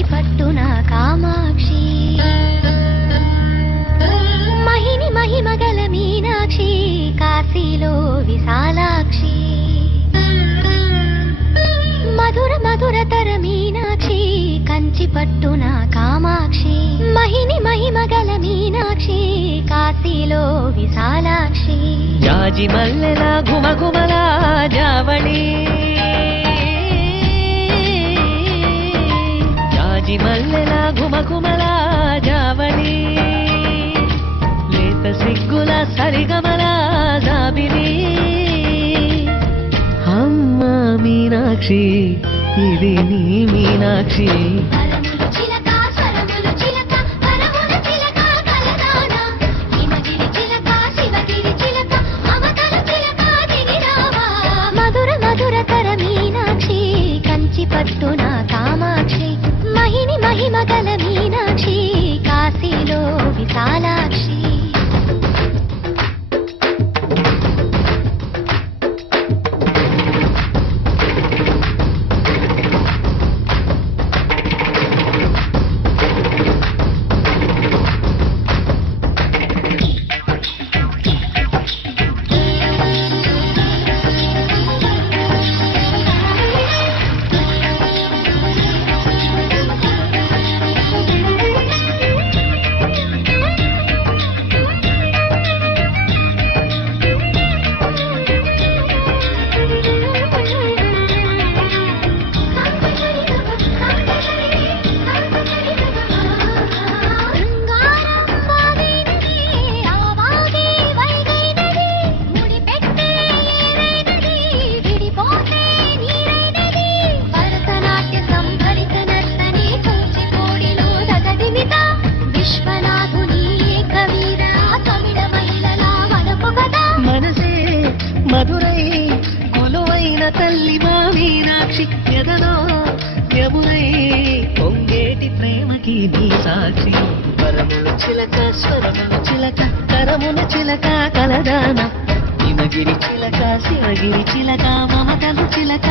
కంచి పట్టున కామాక్షి మహిని మహిమగల మీనాక్షి కాశీలో విశాలాక్షి మధుర మధురతర మీనాక్షి కంచి పట్టున కామాక్షి మహిని మహిమగల మీనాక్షి కాశీలో విశాలాక్షి జాజి మల్లెల గుమగుమల జావళి జాజి మల్లెల గుమగుమల జావళి లేత సిగ్గుల సరిగమల జాబిలి అమ్మ మీనాక్షి ఇది నీ మీనాక్షి మధుర మధురతర మీనాక్షి కంచి పట్టున కామాక్షి మహిని మహిమగల మీనాక్షి కాశీలో విశాలాక్షి మధురై కొలువైన తల్లి మా మీనాక్షి ఎదలో యమునై పొంగేటి ప్రేమకి నీ సాక్షి వరములు చిలక స్వరములు చిలక కరముల చిలక కలదాన హిమగిరి చిలక శివగిరి చిలక మమతలు చిలక